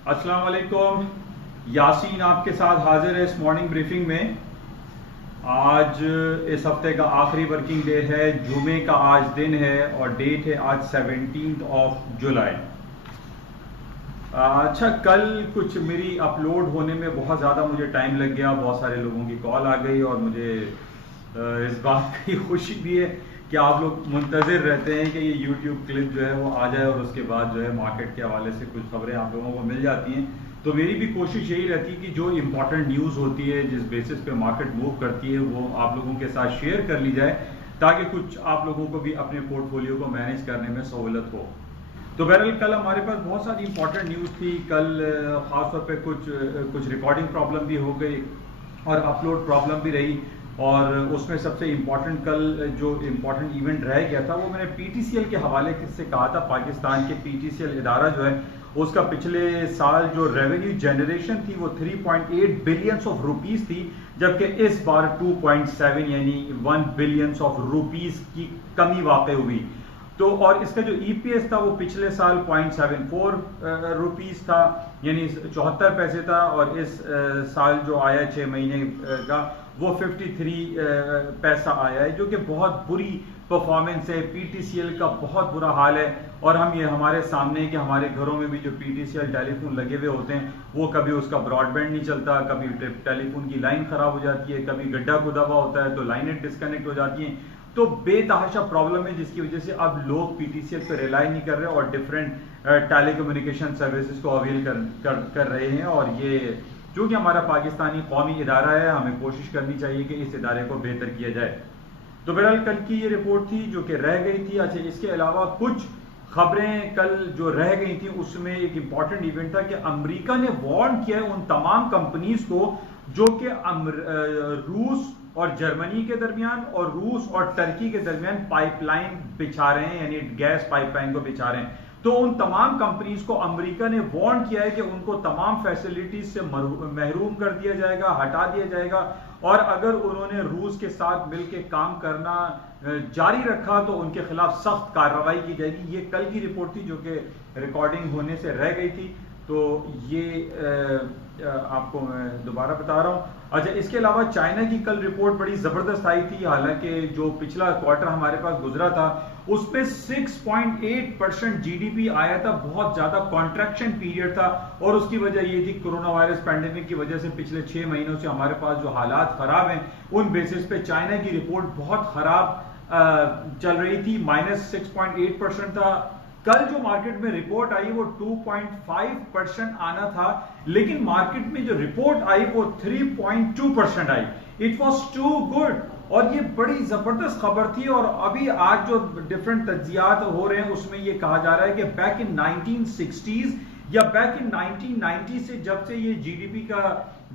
अस्सलाम वालेकुम। यासीन आपके साथ हाजिर है इस मॉर्निंग ब्रीफिंग में। आज इस हफ्ते का आखिरी वर्किंग डे है, जुमे का आज दिन है और डेट है आज 17 जुलाई। अच्छा, कल कुछ मेरी अपलोड होने में बहुत ज़्यादा मुझे टाइम लग गया, बहुत सारे लोगों की कॉल आ गई और मुझे इस बात की खुशी भी है कि आप लोग मुंतज़िर रहते हैं कि ये यूट्यूब क्लिप जो है वो आ जाए और उसके बाद जो है मार्केट के हवाले से कुछ खबरें आप लोगों को मिल जाती हैं। तो मेरी भी कोशिश यही रहती है कि जो इम्पोर्टेंट न्यूज़ होती है, जिस बेसिस पे मार्केट मूव करती है, वो आप लोगों के साथ शेयर कर ली जाए ताकि कुछ आप लोगों को भी अपने पोर्टफोलियो को मैनेज करने में सहूलत हो। तो बहरहाल कल हमारे पास बहुत सारी इंपॉर्टेंट न्यूज़ थी। कल ख़ासतौर पे कुछ रिकॉर्डिंग प्रॉब्लम भी हो गई और अपलोड प्रॉब्लम भी रही। और उसमें सबसे इम्पॉर्टेंट कल जो इम्पॉर्टेंट इवेंट रह गया था वो मैंने पीटीसीएल के हवाले से कहा था। पाकिस्तान के पीटीसीएल इदारा जो है उसका पिछले साल जो रेवेन्यू जनरेशन थी वो 3.8 बिलियंस ऑफ रुपीस थी, जबकि इस बार 2.7 यानी 1 बिलियंस ऑफ रुपीस की कमी वाक़ हुई। तो और इसका जो ईपीएस था वो पिछले साल 0.74 रुपीस था, यानी 74 पैसे था, और इस साल जो आया 6 महीने का वो 53 पैसा आया है, जो कि बहुत बुरी परफॉर्मेंस है। पीटीसीएल का बहुत बुरा हाल है और हम ये हमारे सामने कि हमारे घरों में भी जो पीटीसीएल टेलीफोन लगे हुए होते हैं वो कभी उसका ब्रॉडबैंड नहीं चलता, कभी टेलीफोन की लाइन खराब हो जाती है, कभी गड्ढा खुदा हुआ होता है तो लाइनें डिस्कनेक्ट हो जाती हैं। तो बेतहाशा प्रॉब्लम है जिसकी वजह से अब लोग पीटीसीएल पर रिलाई नहीं कर रहे और डिफरेंट टेलीकम्युनिकेशन सर्विसेज को अवेल कर रहे हैं। और ये जो कि हमारा पाकिस्तानी कौमी इदारा है, हमें कोशिश करनी चाहिए कि इस इदारे को बेहतर किया जाए। तो बहरहाल कल की ये रिपोर्ट थी जो कि रह गई थी। अच्छा, इसके अलावा कुछ खबरें कल जो रह गई थी उसमें एक इंपॉर्टेंट इवेंट था कि अमेरिका ने वार्न किया है उन तमाम कंपनीज को जो कि रूस और जर्मनी के दरमियान और रूस और टर्की के दरमियान पाइपलाइन बिछा रहे हैं, यानी गैस पाइपलाइन को बिछा रहे हैं। तो उन तमाम कंपनीज को अमेरिका ने वार्न किया है कि उनको तमाम फैसिलिटीज से महरूम कर दिया जाएगा, हटा दिया जाएगा, और अगर उन्होंने रूस के साथ मिलकर काम करना जारी रखा तो उनके खिलाफ सख्त कार्रवाई की जाएगी। ये कल की रिपोर्ट थी जो कि रिकॉर्डिंग होने से रह गई थी, तो ये आपको मैं दोबारा बता रहा हूं। अच्छा, इसके अलावा चाइना की कल रिपोर्ट बड़ी जबरदस्त आई थी। हालांकि जो पिछला क्वार्टर हमारे पास गुजरा था उसमें 6.8% जीडीपी आया था, बहुत ज्यादा कॉन्ट्रैक्शन पीरियड था, और उसकी वजह ये थी कोरोना वायरस पैंडेमिक की वजह से पिछले 6 महीनों से हमारे पास जो हालात खराब हैं उन बेसिस पे चाइना की रिपोर्ट बहुत खराब चल रही थी। -6.8% था। कल जो मार्केट में रिपोर्ट आई वो 2.5% आना था, लेकिन मार्केट में जो रिपोर्ट आई वो 3.2% आई। इट वॉज टू गुड और ये बड़ी जबरदस्त खबर थी। और अभी आज जो डिफरेंट तज्जियात हो रहे हैं उसमें ये कहा जा रहा है कि बैक इन 1960s या बैक इन 1990 से जब से ये जीडीपी का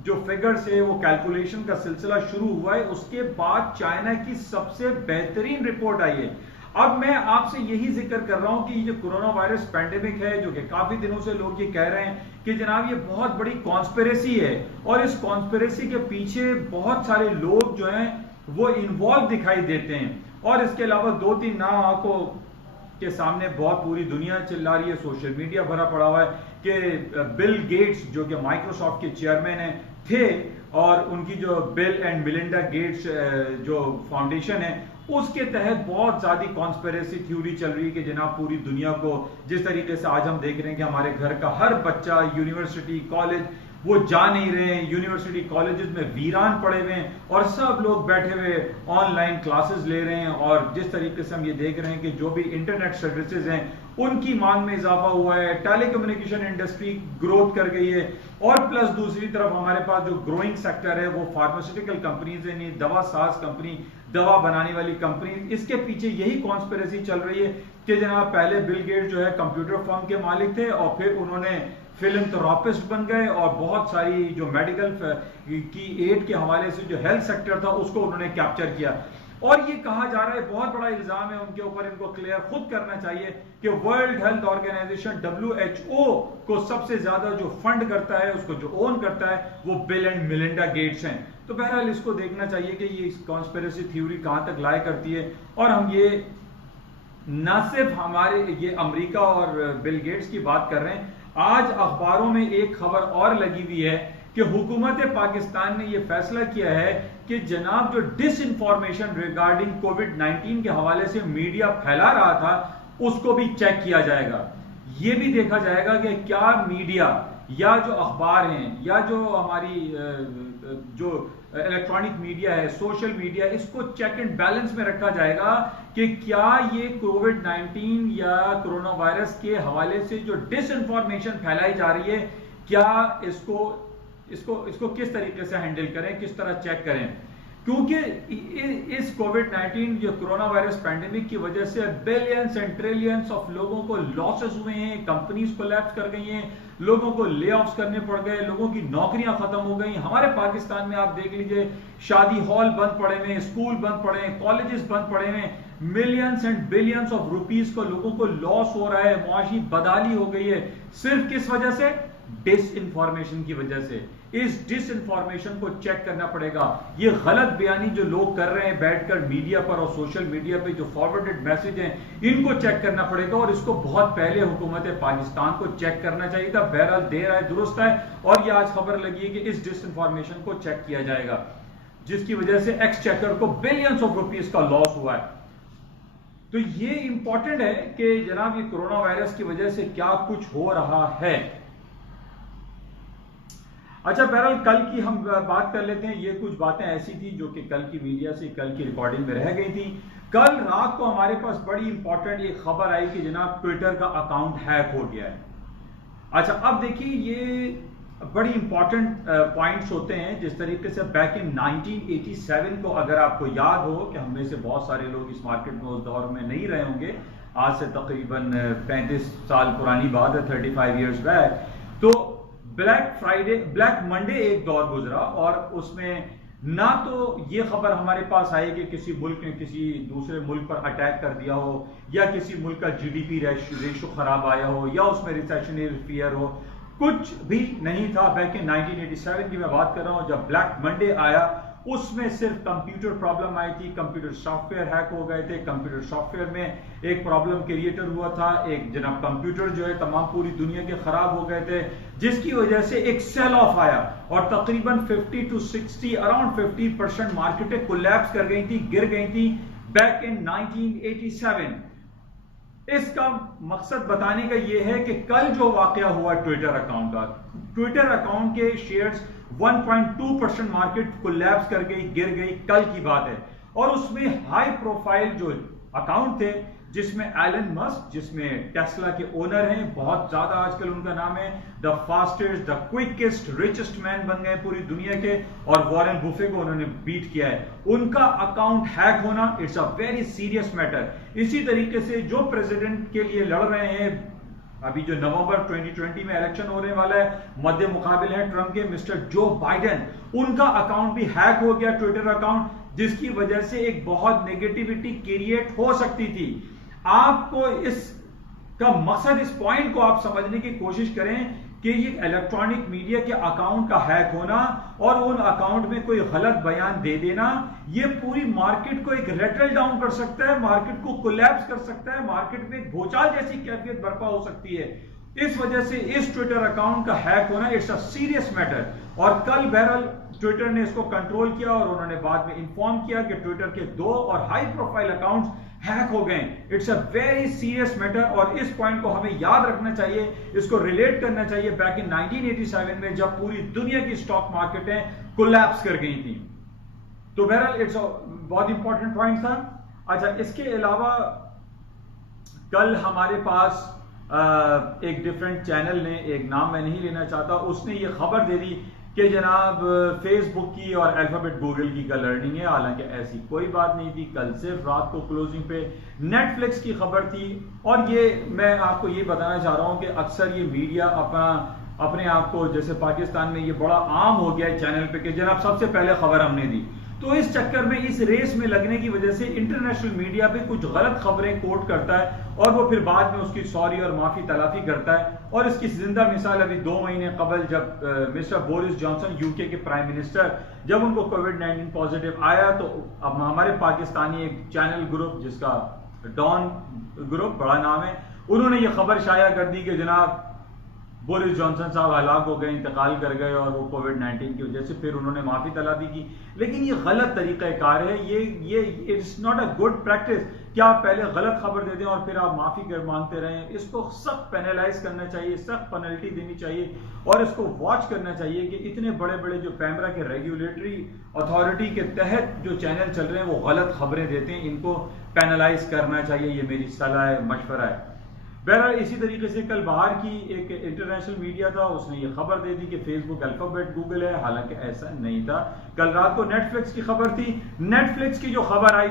जो फिगर्स है वो कैलकुलेशन का सिलसिला शुरू हुआ है, उसके बाद चाइना की सबसे बेहतरीन रिपोर्ट आई है। अब मैं आपसे यही जिक्र कर रहा हूं कि ये कोरोना वायरस पैंडेमिक है जो कि काफी दिनों से लोग ये कह रहे हैं कि जनाब ये बहुत बड़ी कॉन्स्पिरेसी है, और इस कॉन्स्पिरेसी के पीछे बहुत सारे लोग जो हैं वो इन्वॉल्व दिखाई देते हैं। और इसके अलावा 2-3 नाम आंखों के सामने बहुत पूरी दुनिया चिल्ला रही है, सोशल मीडिया भरा पड़ा हुआ है कि बिल गेट्स जो कि माइक्रोसॉफ्ट के चेयरमैन हैं थे, और उनकी जो बिल एंड मिलिंडा गेट्स जो फाउंडेशन है उसके तहत बहुत ज्यादा कॉन्स्पिरेसी थ्योरी चल रही है कि जनाब पूरी दुनिया को, जिस तरीके से आज हम देख रहे हैं कि हमारे घर का हर बच्चा यूनिवर्सिटी कॉलेज वो जा नहीं रहे हैं, यूनिवर्सिटी कॉलेजेस में वीरान पड़े हुए हैं और सब लोग बैठे हुए ऑनलाइन क्लासेस ले रहे हैं। और जिस तरीके से हम ये देख रहे हैं कि जो भी इंटरनेट सर्विसेज हैं उनकी मांग में इजाफा हुआ है, टेलीकम्युनिकेशन इंडस्ट्री ग्रोथ कर गई है, और प्लस दूसरी तरफ हमारे पास जो ग्रोइंग सेक्टर है वो फार्मास्यूटिकल कंपनीज है, दवा साज कंपनी, दवा बनाने वाली कंपनी। इसके पीछे यही कॉन्स्पिरेसी चल रही है कि जनाब पहले बिल गेट्स जो है कंप्यूटर फर्म के मालिक थे और फिर उन्होंने फिलैंथ्रोपिस्ट बन गए और बहुत सारी जो मेडिकल की एड के हवाले से जो हेल्थ सेक्टर था उसको उन्होंने कैप्चर किया। और ये कहा जा रहा है, बहुत बड़ा इल्जाम है उनके ऊपर, इनको क्लियर खुद करना चाहिए कि वर्ल्ड हेल्थ ऑर्गेनाइजेशन WHO को सबसे ज्यादा जो फंड करता है, उसको जो ओन करता है वो बिल एंड मिलिंडा गेट्स हैं। तो बहरहाल इसको देखना चाहिए कि ये कॉन्स्पिरेसी थ्योरी कहां तक लाया करती है। और हम ये न सिर्फ हमारे ये अमेरिका और बिल गेट्स की बात कर रहे हैं, आज अखबारों में एक खबर और लगी हुई है कि हुकूमत पाकिस्तान ने यह फैसला किया है कि जनाब जो डिस इंफॉर्मेशन रिगार्डिंग कोविड-19 के हवाले से मीडिया फैला रहा था उसको भी चेक किया जाएगा। यह भी देखा जाएगा कि क्या मीडिया या जो अखबार हैं या जो हमारी जो इलेक्ट्रॉनिक मीडिया है, सोशल मीडिया, इसको चेक एंड बैलेंस में रखा जाएगा कि क्या ये कोविड-19 या कोरोना वायरस के हवाले से जो डिस इंफॉर्मेशन फैलाई जा रही है, क्या इसको किस तरीके से हैंडल करें, किस तरह चेक करें। क्योंकि इस कोविड-19 जो कोरोना वायरस पैंडेमिक की वजह से बिलियंस एंड ट्रिलियंस ऑफ लोगों को लॉसेस हुए हैं, कंपनीज कोलैप्स कर गई हैं, लोगों को ले ऑफ्स करने पड़ गए, लोगों की नौकरियां खत्म हो गई। हमारे पाकिस्तान में आप देख लीजिए, शादी हॉल बंद पड़े हुए, स्कूल बंद पड़े हैं, कॉलेजेस बंद पड़े हैं, millions and billions of rupees को लोगों को लॉस हो रहा है, मुआशी बदहाली हो गई है, सिर्फ किस वजह से? डिस इंफॉर्मेशन की वजह से। इस डिस इंफॉर्मेशन को चेक करना पड़ेगा। ये गलत बयानी जो लोग कर रहे हैं बैठकर मीडिया पर और सोशल मीडिया पे, जो फॉरवर्डेड मैसेज हैं, इनको चेक करना पड़ेगा और इसको बहुत पहले हुकूमत पाकिस्तान को चेक करना चाहिए था। बहरहाल देर आए दुरुस्त है, और ये आज खबर लगी है कि इस डिस इंफॉर्मेशन को चेक किया जाएगा, जिसकी वजह से एक्सचेकर को बिलियंस ऑफ रुपीज का लॉस हुआ है। तो ये इंपॉर्टेंट है कि जनाब ये कोरोना वायरस की वजह से क्या कुछ हो रहा है। अच्छा, बहरहाल कल की हम बात कर लेते हैं। ये कुछ बातें ऐसी थी जो कि कल की मीडिया से, कल की रिकॉर्डिंग में रह गई थी। कल रात को हमारे पास बड़ी इंपॉर्टेंट एक खबर आई कि जनाब ट्विटर का अकाउंट हैक हो गया है। अच्छा, अब देखिए, ये बड़ी इंपॉर्टेंट पॉइंट्स होते हैं। जिस तरीके से बैक इन 1987 को अगर आपको याद हो, कि हम में से बहुत सारे लोग इस मार्केट में उस दौर में नहीं रहे होंगे, आज से तकरीबन 35 साल पुरानी बात है, 35 ईयर्स बैक। तो ब्लैक मंडे एक दौर गुजरा और उसमें ना तो ये खबर हमारे पास आई कि किसी मुल्क ने किसी दूसरे मुल्क पर अटैक कर दिया हो, या किसी मुल्क का जीडीपी रेशो खराब आया हो, या उसमें रिसेशनरी फियर हो, कुछ भी नहीं था। बैक इन 1987 की मैं बात कर रहा हूं, जब ब्लैक मंडे आया उसमें सिर्फ कंप्यूटर प्रॉब्लम आई थी, कंप्यूटर सॉफ्टवेयर हैक हो गए थे। कंप्यूटर सॉफ्टवेयर में एक प्रॉब्लम क्रिएटर हुआ था, एक जनाब कंप्यूटर जो है तमाम पूरी दुनिया के खराब हो गए थे, जिसकी वजह से एक सेल ऑफ आया और तकरीबन 50 to 60 अराउंड 50% मार्केटें कोलैप्स कर गई थी, गिर गई थी बैक इन 1987। इसका मकसद बताने का यह है कि कल जो वाकया हुआ ट्विटर अकाउंट का, ट्विटर अकाउंट के शेयर्स 1.2% मार्केट कोलैप्स कर गई, गिर गई, कल की बात है। और उसमें हाई प्रोफाइल जो अकाउंट थे, जिसमें एलन मस्क, जिसमें टेस्ला के ओनर हैं, बहुत ज्यादा आजकल उनका नाम है, the fastest, the quickest, richest man बन गए पूरी दुनिया के, और वॉरेन बुफे को उन्होंने बीट किया है। उनका अकाउंट हैक होना it's a very serious matter. इसी तरीके से जो प्रेसिडेंट के लिए लड़ रहे हैं, अभी जो नवंबर 2020 में इलेक्शन होने वाला है, मध्य मुकाबिल है ट्रंप के मिस्टर जो बाइडेन, उनका अकाउंट भी हैक हो गया, ट्विटर अकाउंट, जिसकी वजह से एक बहुत नेगेटिविटी क्रिएट हो सकती थी। आपको इसका मकसद, इस पॉइंट को आप समझने की कोशिश करें कि ये इलेक्ट्रॉनिक मीडिया के अकाउंट का हैक होना और उन अकाउंट में कोई गलत बयान दे देना, ये पूरी मार्केट को एक रेटल डाउन कर सकता है, मार्केट को कोलैप्स कर सकता है, मार्केट में एक भूचाल जैसी कैफियत बर्पा हो सकती है। इस वजह से इस ट्विटर अकाउंट का हैक होना इट्स अ सीरियस मैटर। और कल बहरहाल ट्विटर ने इसको कंट्रोल किया और उन्होंने बाद में इन्फॉर्म किया कि ट्विटर के 2 और हाई प्रोफाइल अकाउंट्स हैक हो गए। It's a very serious matter और इस पॉइंट को हमें याद रखना चाहिए, इसको रिलेट करना चाहिए बैक इन 1987 में, जब पूरी दुनिया की स्टॉक मार्केटें कोलैप्स कर गई थी। तो बहरहाल इट्स बहुत इंपॉर्टेंट पॉइंट था। अच्छा, इसके अलावा कल हमारे पास एक डिफरेंट चैनल ने, एक नाम मैं नहीं लेना चाहता, उसने ये खबर दे दी कि जनाब फेसबुक की और अल्फाबेट गूगल की कल अर्निंग है। हालांकि ऐसी कोई बात नहीं थी, कल सिर्फ रात को क्लोजिंग पे नेटफ्लिक्स की खबर थी। और ये मैं आपको ये बताना चाह रहा हूं कि अक्सर ये मीडिया अपने आप को, जैसे पाकिस्तान में ये बड़ा आम हो गया है चैनल पे कि जनाब सबसे पहले खबर हमने दी, तो इस चक्कर में, इस रेस में लगने की वजह से इंटरनेशनल मीडिया पे कुछ गलत खबरें कोट करता है और वो फिर बाद में उसकी सॉरी और माफी तलाफी करता है। और इसकी जिंदा मिसाल अभी 2 महीने कबल जब मिस्टर बोरिस जॉनसन, यूके के प्राइम मिनिस्टर, जब उनको कोविड-19 पॉजिटिव आया, तो अब हमारे पाकिस्तानी एक चैनल ग्रुप जिसका डॉन ग्रुप, बड़ा नाम है, उन्होंने ये खबर शाया कर दी कि जनाब बोरिस जॉनसन साहब हलाक हो गए, इंतकाल कर गए और वो कोविड-19 की वजह से। फिर उन्होंने माफी तलाबी की, लेकिन ये गलत तरीक़ाकार है, ये it's not a good practice कि आप पहले गलत खबर दे दें और फिर आप माफी मांगते रहें। इसको सख्त पेनलाइज करना चाहिए, सख्त पेनल्टी देनी चाहिए और इसको वॉच करना चाहिए कि इतने बड़े बड़े जो पैमरा के रेगुलेटरी अथॉरिटी के तहत जो चैनल चल रहे हैं वो गलत खबरें देते हैं, इनको पेनलाइज करना चाहिए। ये मेरी सलाह है, मशवरा है। बहरहाल इसी तरीके से कल बाहर की एक इंटरनेशनल मीडिया था, उसने ये खबर दे दी कि फेसबुक अल्फाबेट गूगल है, हालांकि ऐसा नहीं था। कल रात को नेटफ्लिक्स की खबर थी, नेटफ्लिक्स की जो खबर आई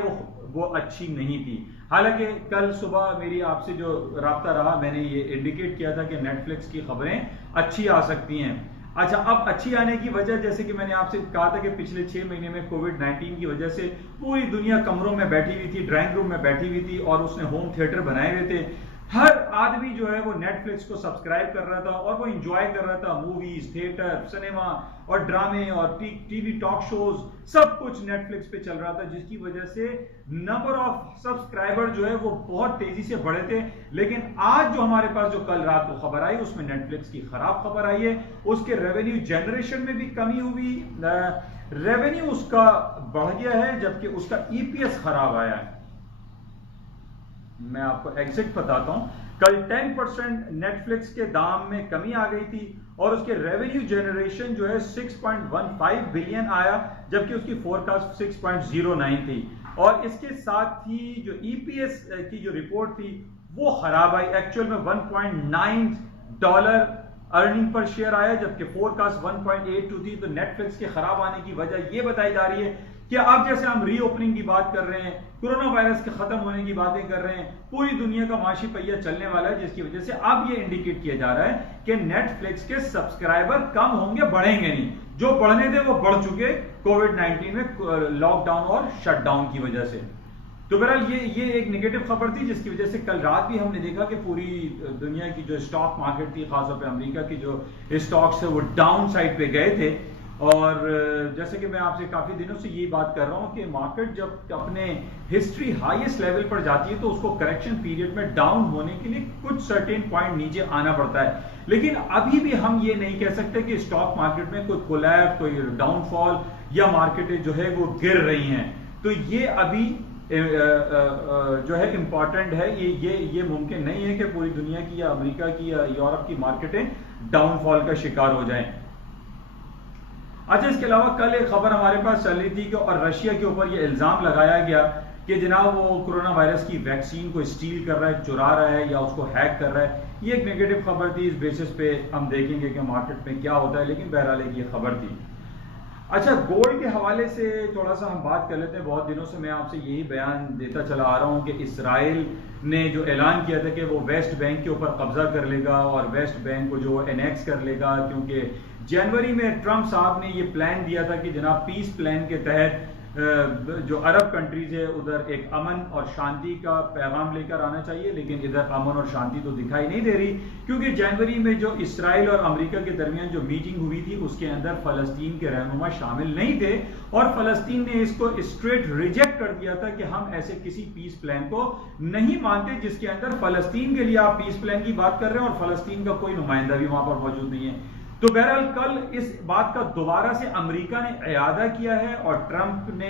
वो अच्छी नहीं थी। हालांकि कल सुबह मेरी आपसे जो राब्ता रहा, मैंने ये इंडिकेट किया था कि नेटफ्लिक्स की खबरें अच्छी आ सकती हैं। अच्छा, अब अच्छी आने की वजह, जैसे कि मैंने आपसे कहा था कि पिछले 6 महीने में कोविड-19 की वजह से पूरी दुनिया कमरों में बैठी हुई थी, ड्राइंग रूम में बैठी हुई थी और उसने होम थिएटर बनाए हुए थे। हर आदमी जो है वो नेटफ्लिक्स को सब्सक्राइब कर रहा था और वो एंजॉय कर रहा था, मूवीज, थिएटर, सिनेमा और ड्रामे और टीवी टॉक शोज, सब कुछ नेटफ्लिक्स पे चल रहा था, जिसकी वजह से नंबर ऑफ सब्सक्राइबर जो है वो बहुत तेजी से बढ़े थे। लेकिन आज जो हमारे पास जो कल रात को खबर आई, उसमें नेटफ्लिक्स की खराब खबर आई है। उसके रेवेन्यू जनरेशन में भी कमी हुई, रेवेन्यू उसका बढ़ गया है जबकि उसका ईपीएस खराब आया है। मैं आपको एग्जैक्ट बताता हूं, कल 10% नेटफ्लिक्स के दाम में कमी आ गई थी और उसके रेवेन्यू जनरेशन जो है 6.15 बिलियन आया, जबकि उसकी फोरकास्ट 6.09 थी। और इसके साथ ही जो ईपीएस की जो रिपोर्ट थी वो खराब आई, एक्चुअल में $1.9 अर्निंग पर शेयर आया, जबकि फोरकास्ट 1.82 थी। तो नेटफ्लिक्स के खराब आने की वजह यह बताई जा रही है कि अब जैसे हम रीओपनिंग की बात कर रहे हैं, कोरोना वायरस के खत्म होने की बातें कर रहे हैं, पूरी दुनिया का माशी पहिया चलने वाला है, जिसकी वजह से अब ये इंडिकेट किया जा रहा है कि नेटफ्लिक्स के सब्सक्राइबर कम होंगे, बढ़ेंगे नहीं। जो बढ़ने थे वो बढ़ चुके कोविड-19 में, लॉकडाउन और शटडाउन की वजह से। तो बहरहाल ये एक नेगेटिव खबर थी, जिसकी वजह से कल रात भी हमने देखा कि पूरी दुनिया की जो स्टॉक मार्केट थी, खासतौर पे अमेरिका की जो स्टॉक्स है वो डाउन साइड पे गए थे। और जैसे कि मैं आपसे काफी दिनों से ये बात कर रहा हूं कि मार्केट जब अपने हिस्ट्री हाईएस्ट लेवल पर जाती है तो उसको करेक्शन पीरियड में डाउन होने के लिए कुछ सर्टेन पॉइंट नीचे आना पड़ता है। लेकिन अभी भी हम ये नहीं कह सकते कि स्टॉक मार्केट में कोई कोलैप्स, कोई डाउनफॉल या मार्केटें जो है वो गिर रही हैं। तो ये अभी जो है इंपॉर्टेंट है, ये मुमकिन नहीं है कि पूरी दुनिया की या अमेरिका की या यूरोप की मार्केटें डाउनफॉल का शिकार हो जाएं। अच्छा, इसके अलावा कल एक खबर हमारे पास चल रही थी कि और रशिया के ऊपर ये इल्जाम लगाया गया कि जनाब वो कोरोना वायरस की वैक्सीन को स्टील कर रहा है, चुरा रहा है या उसको हैक कर रहा है। ये एक नेगेटिव खबर थी, इस बेसिस पे हम देखेंगे कि मार्केट में क्या होता है, लेकिन बहरहाल ये खबर थी। अच्छा, गोल्ड के हवाले से थोड़ा सा हम बात कर लेते हैं। बहुत दिनों से मैं आपसे यही बयान देता चला आ रहा हूं कि इसराइल ने जो ऐलान किया था कि वो वेस्ट बैंक के ऊपर कब्जा कर लेगा और वेस्ट बैंक को जो एनेक्स कर लेगा, क्योंकि जनवरी में ट्रंप साहब ने ये प्लान दिया था कि जनाब पीस प्लान के तहत जो अरब कंट्रीज है उधर एक अमन और शांति का पैगाम लेकर आना चाहिए, लेकिन इधर अमन और शांति तो दिखाई नहीं दे रही, क्योंकि जनवरी में जो इसराइल और अमेरिका के दरमियान जो मीटिंग हुई थी उसके अंदर फलस्तीन के रहनुमा शामिल नहीं थे और फलस्तीन ने इसको स्ट्रेट रिजेक्ट कर दिया था कि हम ऐसे किसी पीस प्लान को नहीं मानते जिसके अंदर फलस्तीन के लिए आप पीस प्लान की बात कर रहे हैं और फलस्तीन का कोई नुमाइंदा भी वहां पर मौजूद नहीं है। तो बहरहाल कल इस बात का दोबारा से अमेरिका ने इयादा किया है और ट्रंप ने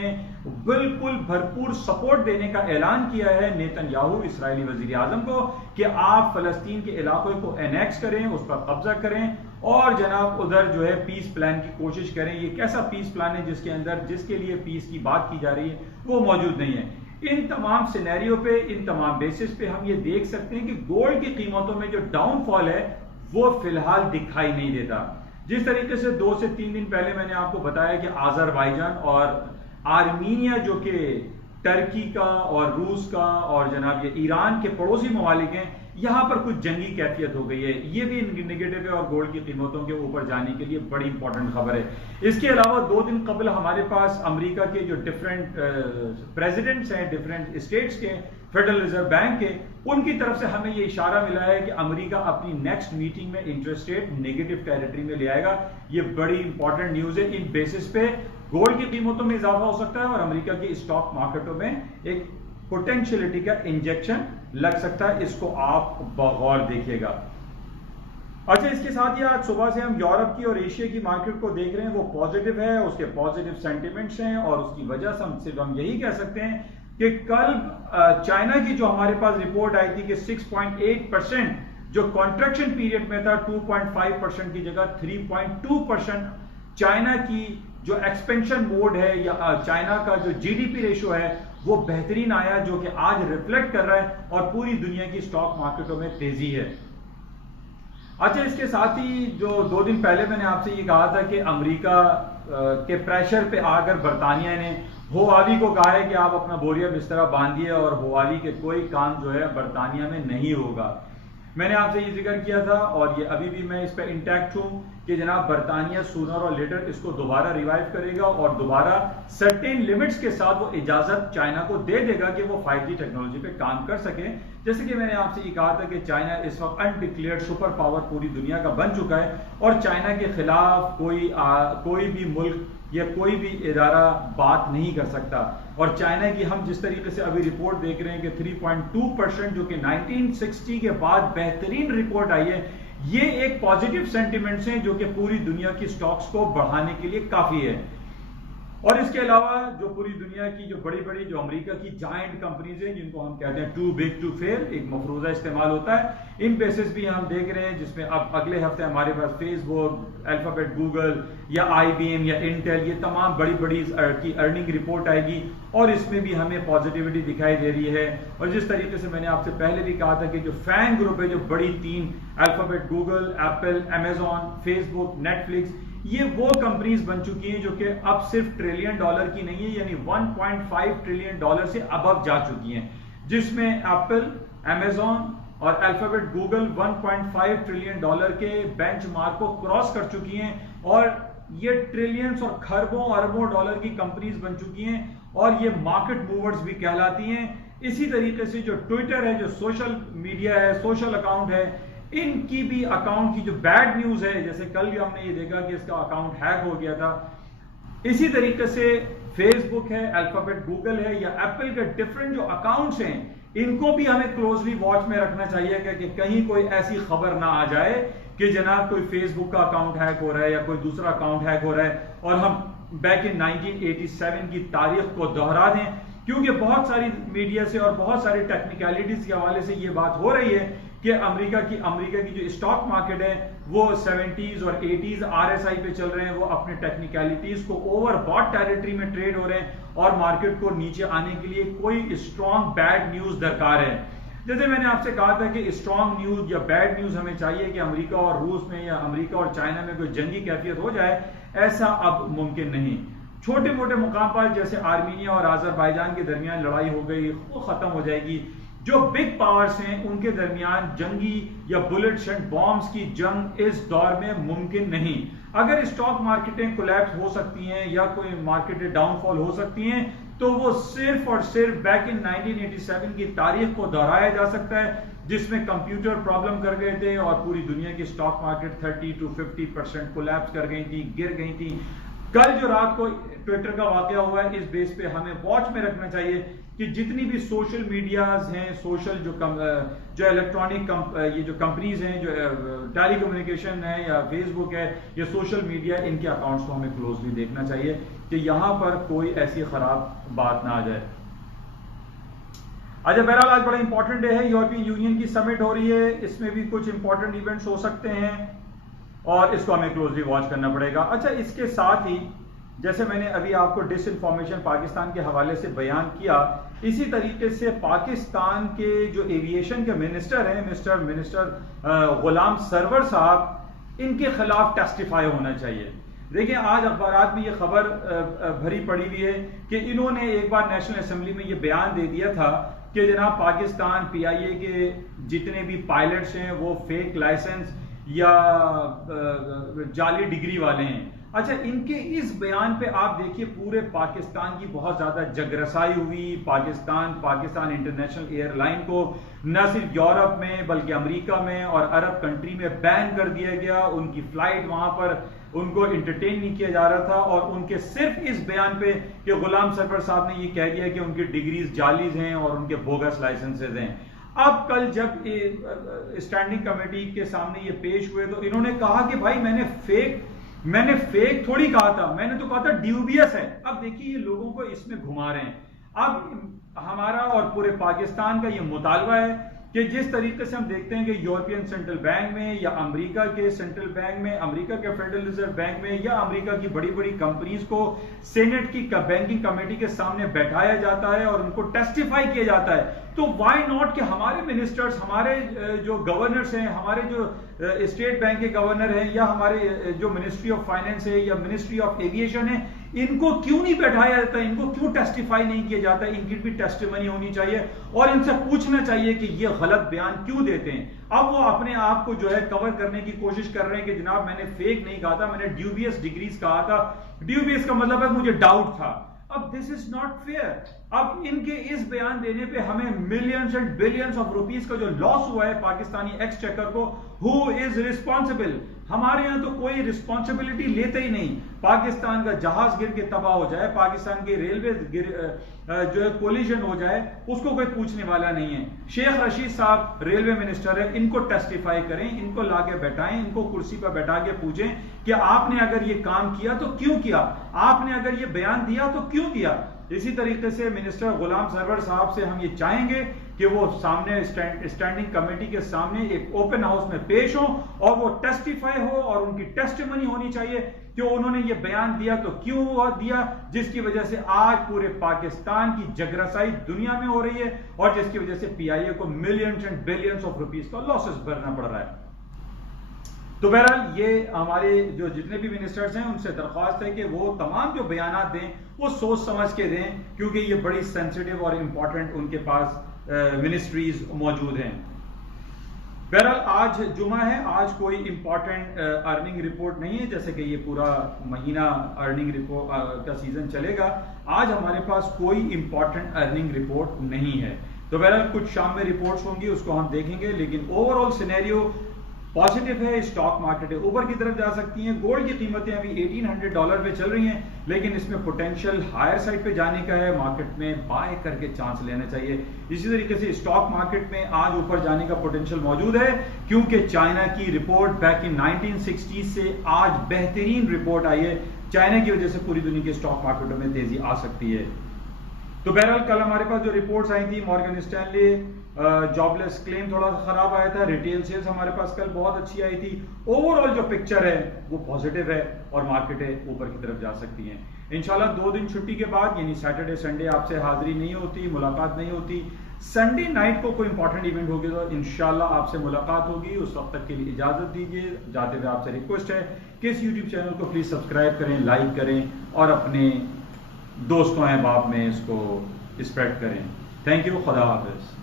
बिल्कुल भरपूर सपोर्ट देने का ऐलान किया है नेतन्याहू इस्राएली वजीर आजम को कि आप फलस्तीन के इलाकों को एनेक्स करें, उस पर कब्जा करें और जनाब उधर जो है पीस प्लान की कोशिश करें। ये कैसा पीस प्लान है जिसके अंदर जिसके लिए पीस की बात की जा रही है वो मौजूद नहीं है। इन तमाम सिनेरियो पे, इन तमाम बेसिस पे हम ये देख सकते हैं कि गोल्ड की कीमतों में जो डाउनफॉल है वो फिलहाल दिखाई नहीं देता। जिस तरीके से 2 से 3 दिन पहले मैंने आपको बताया कि अजरबैजान और आर्मीनिया जो कि टर्की का और रूस का और जनाब ये ईरान के पड़ोसी ममालिक हैं, यहां पर कुछ जंगी कैफियत हो गई है। ये भी नेगेटिव है और गोल्ड की कीमतों के ऊपर जाने के लिए बड़ी इंपॉर्टेंट खबर है। इसके अलावा 2 दिन कबल हमारे पास अमेरिका के जो डिफरेंट प्रेसिडेंट्स हैं डिफरेंट स्टेट्स के, फेडरल रिजर्व बैंक के, उनकी तरफ से हमें ये इशारा मिला है कि अमेरिका अपनी नेक्स्ट मीटिंग में इंटरेस्ट रेट नेगेटिव टेरिटरी में ले आएगा। ये बड़ी इंपॉर्टेंट न्यूज है। इन बेसिस पे गोल्ड की कीमतों में इजाफा हो सकता है और अमेरिका की स्टॉक मार्केटों में एक पोटेंशियलिटी का इंजेक्शन लग सकता है, इसको आप बगौर देखिएगा। अच्छा, इसके साथ ही आज सुबह से हम यूरोप की और एशिया की मार्केट को देख रहे हैं, वो पॉजिटिव है, उसके पॉजिटिव सेंटिमेंट्स हैं और उसकी वजह से हम यही कह सकते हैं कि कल चाइना की जो हमारे पास रिपोर्ट आई थी कि 6.8% जो कॉन्ट्रैक्शन पीरियड में था 2.5% की जगह 3.2% चाइना की जो एक्सपेंशन मोड है या चाइना का जो जीडीपी रेशो है वो बेहतरीन आया, जो कि आज रिफ्लेक्ट कर रहा है और पूरी दुनिया की स्टॉक मार्केटों में तेजी है। अच्छा, इसके साथ ही जो 2 दिन पहले मैंने आपसे ये कहा था कि अमेरिका के प्रेशर पे आकर बरतानिया ने हुआवी को कहा है कि आप अपना बोरिया बिस्तरा बांधिए और हुआवी के कोई काम जो है बरतानिया में नहीं होगा। मैंने आपसे ये जिक्र किया था और ये अभी भी मैं इस पर इंटैक्ट हूं कि जनाब बरतानिया सूनर और लेटर इसको दोबारा रिवाइव करेगा और दोबारा सर्टेन लिमिट्स के साथ वो इजाजत चाइना को दे देगा कि वो 5G टेक्नोलॉजी पे काम कर सके। जैसे कि मैंने आपसे ये कहा था कि चाइना इस वक्त अनडिक्लेयर्ड सुपर पावर पूरी दुनिया का बन चुका है और चाइना के खिलाफ कोई भी मुल्क या कोई भी इदारा बात नहीं कर सकता। और चाइना की हम जिस तरीके से अभी रिपोर्ट देख रहे हैं कि 3.2% जो कि 1960 के बाद बेहतरीन रिपोर्ट आई है, ये एक पॉजिटिव सेंटिमेंट्स हैं जो कि पूरी दुनिया की स्टॉक्स को बढ़ाने के लिए काफी है। और इसके अलावा जो पूरी दुनिया की जो बड़ी बड़ी जो अमेरिका की जायंट कंपनीज हैं जिनको हम कहते हैं टू बिग टू फेल, एक मफरूजा इस्तेमाल होता है, इन बेसिस भी हम देख रहे हैं जिसमें अब अगले हफ्ते हमारे पास फेसबुक, अल्फाबेट, गूगल या IBM या इंटेल, ये तमाम बड़ी बड़ी की अर्निंग रिपोर्ट आएगी और इसमें भी हमें पॉजिटिविटी दिखाई दे रही है। और जिस तरीके से मैंने आपसे पहले भी कहा था कि जो फैंग ग्रुप है, जो बड़ी 3 alphabet, Google, Apple, Amazon, Facebook, Netflix, ये वो कंपनीज बन चुकी हैं जो कि अब सिर्फ $1 ट्रिलियन की नहीं है, यानी $1.5 ट्रिलियन से अबव जा चुकी हैं, जिसमें एप्पल, अमेजॉन और अल्फाबेट, गूगल $1.5 ट्रिलियन के बेंचमार्क को क्रॉस कर चुकी हैं और ये ट्रिलियंस और खरबों अरबों डॉलर की कंपनीज बन चुकी हैं और ये मार्केट मूवर्स भी कहलाती हैं। इसी तरीके से जो ट्विटर है, जो सोशल मीडिया है, सोशल अकाउंट है, इनकी भी अकाउंट की जो बैड न्यूज है, जैसे कल भी हमने ये देखा कि इसका अकाउंट हैक हो गया था, इसी तरीके से फेसबुक है, अल्फाबेट, गूगल है या एप्पल के डिफरेंट जो अकाउंट्स हैं, इनको भी हमें क्लोजली वॉच में रखना चाहिए कि कहीं कोई ऐसी खबर ना आ जाए कि जनाब कोई फेसबुक का अकाउंट हैक हो रहा है या कोई दूसरा अकाउंट हैक हो रहा है और हम बैक इन 1987 की तारीख को दोहरा दें, क्योंकि बहुत सारी मीडिया से और बहुत सारी टेक्निकलिटीज के हवाले से ये बात हो रही है कि अमेरिका की जो स्टॉक मार्केट है वो 70s और 80s RSI पे चल रहे हैं, वो अपने टेक्निकलिटीज को ओवरबॉट टेरिटरी में ट्रेड हो रहे हैं और मार्केट को नीचे आने के लिए कोई स्ट्रॉन्ग बैड न्यूज दरकार है। जैसे मैंने आपसे कहा था कि स्ट्रॉन्ग न्यूज या बैड न्यूज हमें चाहिए कि अमेरिका और रूस में या अमेरिका और चाइना में कोई जंगी कैफियत हो जाए, ऐसा अब मुमकिन नहीं। छोटे मोटे मुकाम पर जैसे आर्मीनिया और अजरबैजान के दरमियान लड़ाई हो गई, वो खत्म हो जाएगी। जो बिग पावर्स हैं उनके दरमियान जंगी या बुलेट्स एंड बॉम्ब्स की जंग इस दौर में मुमकिन नहीं। अगर स्टॉक मार्केटें कोलैप्स हो सकती हैं या कोई मार्केटें डाउनफॉल हो सकती हैं तो वो सिर्फ और सिर्फ बैक इन 1987 की तारीख को दोहराया जा सकता है, जिसमें कंप्यूटर प्रॉब्लम कर गए थे और पूरी दुनिया की स्टॉक मार्केट 30 to 50% कोलैप्स कर गई थी, गिर गई थी। कल जो रात को ट्विटर का वाकया हुआ है, इस बेस पे हमें वॉच में रखना चाहिए कि जितनी भी सोशल मीडियाज हैं, सोशल जो इलेक्ट्रॉनिक ये जो कंपनीज हैं, जो टेलीकम्युनिकेशन है या फेसबुक है या सोशल मीडिया, इनके अकाउंट्स को हमें क्लोजली देखना चाहिए कि यहां पर कोई ऐसी खराब बात ना आ जाए। अच्छा, बहरहाल आज बड़ा इंपॉर्टेंट डे है, यूरोपियन यूनियन की समिट हो रही है, इसमें भी कुछ इंपॉर्टेंट इवेंट्स हो सकते हैं और इसको हमें क्लोजली वॉच करना पड़ेगा। अच्छा, इसके साथ ही जैसे मैंने अभी आपको डिसइंफॉर्मेशन पाकिस्तान के हवाले से बयान किया, इसी तरीके से पाकिस्तान के जो एविएशन के मिनिस्टर हैं, मिनिस्टर गुलाम सरवर साहब, इनके खिलाफ टेस्टिफाई होना चाहिए। देखिए, आज अखबारात में ये खबर भरी पड़ी हुई है कि इन्होंने एक बार नेशनल असेंबली में ये बयान दे दिया था कि जनाब पाकिस्तान PIA के जितने भी पायलट्स हैं वो फेक लाइसेंस या जाली डिग्री वाले हैं। अच्छा, इनके इस बयान पे आप देखिए पूरे पाकिस्तान की बहुत ज्यादा जगरसाई हुई। पाकिस्तान इंटरनेशनल एयरलाइन को न सिर्फ यूरोप में बल्कि अमेरिका में और अरब कंट्री में बैन कर दिया गया। उनकी फ्लाइट वहां पर उनको एंटरटेन नहीं किया जा रहा था और उनके सिर्फ इस बयान पे कि गुलाम सरवर साहब ने ये कह दिया कि उनकी डिग्रीज जालीज हैं और उनके बोगस लाइसेंसेज हैं। अब कल जब स्टैंडिंग कमेटी के सामने ये पेश हुए तो इन्होंने कहा कि भाई मैंने फेक थोड़ी कहा था, मैंने तो कहा था ड्यूबियस है। अब देखिए ये लोगों को इसमें घुमा रहे हैं। अब हमारा और पूरे पाकिस्तान का ये मुतालबा है कि जिस तरीके से हम देखते हैं कि यूरोपियन सेंट्रल बैंक में या अमेरिका के सेंट्रल बैंक में, अमेरिका के फेडरल रिजर्व बैंक में या अमेरिका की बड़ी बड़ी कंपनीज को सेनेट की बैंकिंग कमेटी के सामने बैठाया जाता है और उनको टेस्टिफाई किया जाता है, तो व्हाई नॉट कि हमारे मिनिस्टर्स, हमारे जो गवर्नर्स हैं, हमारे जो स्टेट बैंक के गवर्नर हैं या हमारे जो मिनिस्ट्री ऑफ फाइनेंस है या मिनिस्ट्री ऑफ एविएशन है, इनको क्यों नहीं बैठाया जाता, इनको क्यों टेस्टिफाई नहीं किया जाता, इनकी भी टेस्टिमनी होनी चाहिए और इनसे पूछना चाहिए कि ये गलत बयान क्यों देते हैं। अब वो अपने आप को जो है कवर करने की कोशिश कर रहे हैं कि जनाब मैंने फेक नहीं कहा था, मैंने ड्यूबियस डिग्रीज कहा था। ड्यूबियस का मतलब है मुझे डाउट था। अब दिस इज नॉट फेयर। अब इनके इस बयान देने पे हमें millions and billions of rupees का जो लॉस हुआ है पाकिस्तानी एक्सचेकर को, हु इज रिस्पॉन्सिबल? हमारे यहां तो कोई रिस्पॉन्सिबिलिटी लेते ही नहीं। पाकिस्तान का जहाज गिर के तबाह हो जाए, पाकिस्तान की रेलवे जो है कोलिजन हो जाए, उसको कोई पूछने वाला नहीं है। शेख रशीद साहब रेलवे मिनिस्टर है, इनको टेस्टिफाई करें, इनको लाके बैठाएं, इनको कुर्सी पर बैठा के पूछें कि आपने अगर ये काम किया तो क्यों किया, आपने अगर ये बयान दिया तो क्यों दिया। इसी तरीके से मिनिस्टर गुलाम सरवर साहब से हम ये चाहेंगे कि वो सामने स्टैंडिंग कमेटी के सामने एक ओपन हाउस में पेश हो और वो टेस्टिफाई हो और उनकी टेस्टिमनी होनी चाहिए कि उन्होंने ये बयान दिया तो क्यों हुआ दिया, जिसकी वजह से आज पूरे पाकिस्तान की जगरसाई दुनिया में हो रही है और जिसकी वजह से पीआईए को millions and billions of rupees का लॉसेस भरना पड़ रहा है। तो बहरहाल ये हमारे जो जितने भी मिनिस्टर्स हैं उनसे दरख्वास्त है कि वो तमाम जो बयानात दें वो सोच समझ के दें, क्योंकि ये बड़ी सेंसिटिव और इंपॉर्टेंट उनके पास मिनिस्ट्रीज मौजूद हैं। बहरहाल आज जुमा है, आज कोई इंपॉर्टेंट अर्निंग रिपोर्ट नहीं है, जैसे कि ये पूरा महीना अर्निंग रिपोर्ट का सीजन चलेगा। आज हमारे पास कोई इंपॉर्टेंट अर्निंग रिपोर्ट नहीं है। तो बहरहाल कुछ शाम में रिपोर्ट्स होंगी, उसको हम देखेंगे, लेकिन ओवरऑल सिनेरियो पॉजिटिव है। स्टॉक मार्केट है ऊपर की तरफ जा सकती हैं। गोल्ड की कीमतें अभी $1800 पे चल रही हैं, लेकिन इसमें पोटेंशियल हायर साइड पे जाने का है। मार्केट में बाय करके चांस लेना चाहिए। इसी तरीके से स्टॉक मार्केट में आज ऊपर जाने का पोटेंशियल मौजूद है, क्योंकि चाइना की रिपोर्ट बैक इन 1960 से आज बेहतरीन रिपोर्ट आई है। चाइना की वजह से पूरी दुनिया के स्टॉक मार्केटों में तेजी आ सकती है। तो बहरहाल कल हमारे पास जो रिपोर्ट्स आई थी, मॉर्गन स्टैनली जॉबलेस क्लेम थोड़ा सा खराब आया था, रिटेल सेल्स हमारे पास कल बहुत अच्छी आई थी। ओवरऑल जो पिक्चर है वो पॉजिटिव है और मार्केटें ऊपर की तरफ जा सकती हैं। इंशाल्लाह 2 दिन छुट्टी के बाद यानी सैटरडे संडे आपसे हाजिरी नहीं होती, मुलाकात नहीं होती। संडे नाइट को कोई इंपॉर्टेंट इवेंट होगी तो इंशाल्लाह आपसे मुलाकात होगी। उस वक्त तक के लिए इजाजत दीजिए। जाते हुए आपसे रिक्वेस्ट है कि इस यूट्यूब चैनल को प्लीज सब्सक्राइब करें, लाइक करें और अपने दोस्तों अहबाब में इसको स्प्रेड करें। थैंक यू, खुदा हाफिज।